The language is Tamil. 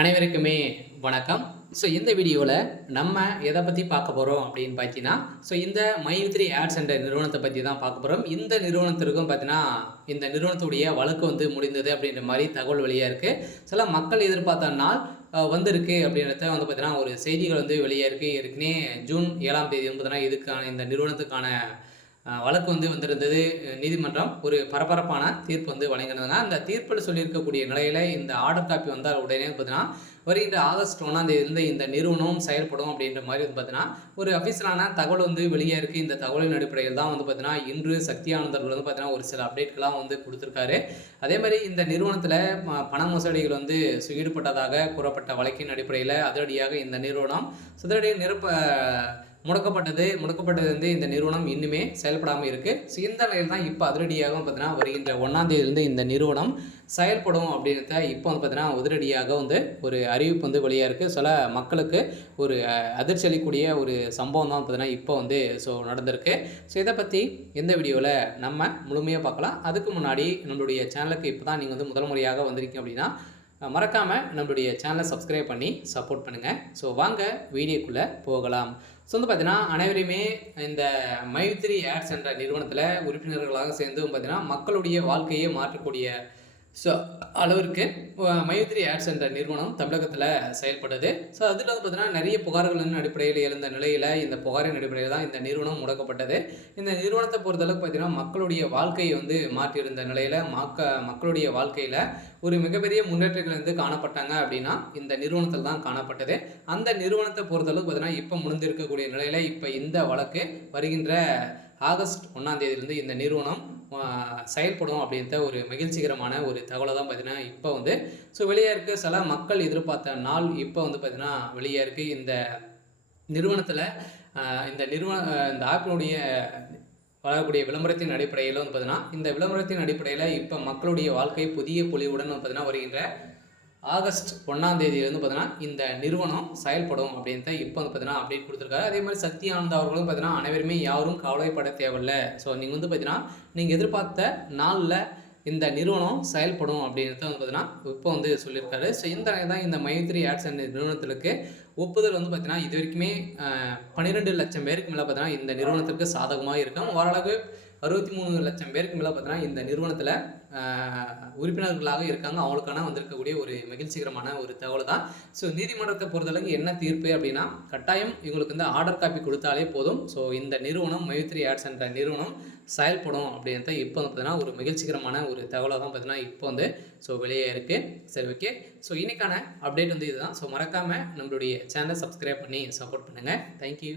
அனைவருக்குமே வணக்கம். இந்த வீடியோவில் நம்ம எதை பற்றி பார்க்க போகிறோம் அப்படின்னு பார்த்தீங்கன்னா, இந்த மை3 ஆட்ஸ் என்ற நிறுவனத்தை பற்றி தான் பார்க்க போகிறோம். இந்த நிறுவனத்திற்கும் பார்த்தீங்கன்னா, இந்த நிறுவனத்துடைய வழக்கு முடிந்தது அப்படின்ற மாதிரி தகவல் வெளியாக இருக்குது. சில மக்கள் எதிர்பார்த்த நாள் வந்திருக்கு அப்படின்றத பார்த்தீங்கன்னா, ஒரு செய்திகள் வெளியாக இருக்குது. ஏற்கனவே ஜூன் 7ஆம் தேதி பார்த்தீங்கன்னா, இதுக்கான இந்த நிறுவனத்துக்கான வழக்கு வந்திருந்தது. நீதிமன்றம் ஒரு பரபரப்பான தீர்ப்பு வழங்கியிருந்தாங்க. அந்த தீர்ப்பில் சொல்லியிருக்கக்கூடிய நிலையில் இந்த ஆர்டர் காப்பி வந்தால் உடனே பார்த்தீங்கன்னா, வருகின்ற ஆகஸ்ட் 1ஆம் தேதியிலிருந்து இந்த நிறுவனம் செயல்படும் அப்படின்ற மாதிரி பார்த்தீங்கன்னா, ஒரு அஃபிஷியலான தகவல் வெளியே இருக்குது. இந்த தகவலின் அடிப்படையில் தான் பார்த்தீங்கன்னா, இன்று சக்தி ஆனந்தர்கள் பார்த்தீங்கன்னா, ஒரு சில அப்டேட்களாம் கொடுத்துருக்காரு. அதே மாதிரி இந்த நிறுவனத்தில் பண மோசடிகள் ஈடுபட்டதாக கூறப்பட்ட வழக்கின் அடிப்படையில் அதிரடியாக இந்த நிறுவனம் முடக்கப்பட்டது இந்த நிறுவனம் இன்னுமே செயல்படாமல் இருக்குது. இந்த நிலையில் தான் இப்போ அதிரடியாக பார்த்தீங்கன்னா, வருகின்ற 1ஆம் தேதியிலிருந்து இந்த நிறுவனம் செயல்படும் அப்படின்றத இப்போ பார்த்தீங்கன்னா, உதிரடியாக ஒரு அறிவிப்பு வெளியாக இருக்குது. சில மக்களுக்கு ஒரு அதிர்ச்சி அளிக்கக்கூடிய ஒரு சம்பவம் தான் பார்த்தீங்கன்னா, இப்போ நடந்திருக்கு. இதை பற்றி இந்த வீடியோவில் நம்ம முழுமையாக பார்க்கலாம். அதுக்கு முன்னாடி நம்மளுடைய சேனலுக்கு இப்போ தான் நீங்கள் முதல் முறையாக வந்திருக்கீங்க அப்படின்னா, மறக்காமல் நம்மளுடைய சேனலை சப்ஸ்கிரைப் பண்ணி சப்போர்ட் பண்ணுங்கள். வாங்க வீடியோக்குள்ளே போகலாம். பார்த்தீங்கன்னா, அனைவருமே இந்த மை3 ஆட்ஸ் என்ற நிறுவனத்தில் உறுப்பினர்களாக சேர்ந்து பார்த்தீங்கன்னா, மக்களுடைய வாழ்க்கையை மாற்றக்கூடிய அளவிற்கு மை3 ஆட்ஸ் என்ற நிறுவனம் தமிழகத்தில் செயல்படுது. அதில் பார்த்தீங்கன்னா, நிறைய புகார்களின் அடிப்படையில் எழுந்த நிலையில் இந்த புகாரின் அடிப்படையில் தான் இந்த நிறுவனம் முடக்கப்பட்டது. இந்த நிறுவனத்தை பொறுத்தளவுக்கு பார்த்தீங்கன்னா, மக்களுடைய வாழ்க்கையை மாற்றியிருந்த நிலையில் மக்களுடைய வாழ்க்கையில் ஒரு மிகப்பெரிய முன்னேற்றங்கள் காணப்பட்டாங்க அப்படின்னா இந்த நிறுவனத்தில் தான் காணப்பட்டது. அந்த நிறுவனத்தை பொறுத்தளவுக்கு பார்த்தீங்கன்னா, இப்போ முடிந்திருக்கக்கூடிய நிலையில் இப்போ இந்த வழக்கு வருகின்ற ஆகஸ்ட் 1ஆம் தேதியிலிருந்து இந்த நிறுவனம் செயல்படும் அப்படின்ற ஒரு மகிழ்ச்சிகரமான ஒரு தகவலை தான் பார்த்தீங்கன்னா, இப்போ வெளியே இருக்குது. சில மக்கள் எதிர்பார்த்த நாள் இப்போ பார்த்தீங்கன்னா வெளியே இருக்குது. இந்த நிறுவனத்தில் இந்த ஆப்பினுடைய வளரக்கூடிய விளம்பரத்தின் அடிப்படையில் பார்த்தீங்கன்னா, இந்த விளம்பரத்தின் அடிப்படையில் இப்போ மக்களுடைய வாழ்க்கை புதிய பொலிவுடன் பார்த்தீங்கன்னா, வருகின்ற ஆகஸ்ட் 1ஆம் தேதியிலேருந்து பார்த்தீங்கன்னா, இந்த நிறுவனம் செயல்படும் அப்படின்ட்டு இப்போ பார்த்தீங்கன்னா அப்டேட் கொடுத்துருக்காரு. அதே மாதிரி சக்தி ஆனந்த் அவர்களும் பார்த்தீங்கன்னா, அனைவருமே யாரும் கவலைப்பட தேவையில்லை. நீங்கள் பார்த்தீங்கன்னா, நீங்கள் எதிர்பார்த்த நாளில் இந்த நிறுவனம் செயல்படும் அப்படின்றத பார்த்தீங்கன்னா, இப்போ சொல்லியிருக்காரு. இந்த தான் இந்த மை3 ஆட்ஸ் என்ற நிறுவனத்திற்கு ஒப்புதல் பார்த்தீங்கன்னா, இது வரைக்குமே 12 லட்சம் பேருக்கு மேலே பார்த்தீங்கன்னா, இந்த நிறுவனத்திற்கு சாதகமாக இருக்கும். ஓரளவு 63 லட்சம் பேருக்கு மேலே பார்த்தீங்கன்னா, இந்த நிறுவனத்தில் உறுப்பினர்களாக இருக்காங்க. அவங்களுக்கான வந்திருக்கக்கூடிய ஒரு மகிழ்ச்சிகரமான ஒரு தகவல் தான். நீதிமன்றத்தை பொறுத்தளவுக்கு என்ன தீர்ப்பு அப்படின்னா, கட்டாயம் இவங்களுக்கு ஆர்டர் காப்பி கொடுத்தாலே போதும். இந்த நிறுவனம் மை3 ஆட்ஸ் என்ற நிறுவனம் செயல்படும் அப்படின்றத இப்போ பார்த்தீங்கன்னா, ஒரு மகிழ்ச்சிகரமான ஒரு தகவலாக தான் பார்த்தீங்கன்னா, இப்போ வெளியே இருக்குது. சரி, ஓகே. இன்னைக்கான அப்டேட் இதுதான். மறக்காமல் நம்மளுடைய சேனலை சப்ஸ்கிரைப் பண்ணி சப்போர்ட் பண்ணுங்கள். தேங்க்யூ.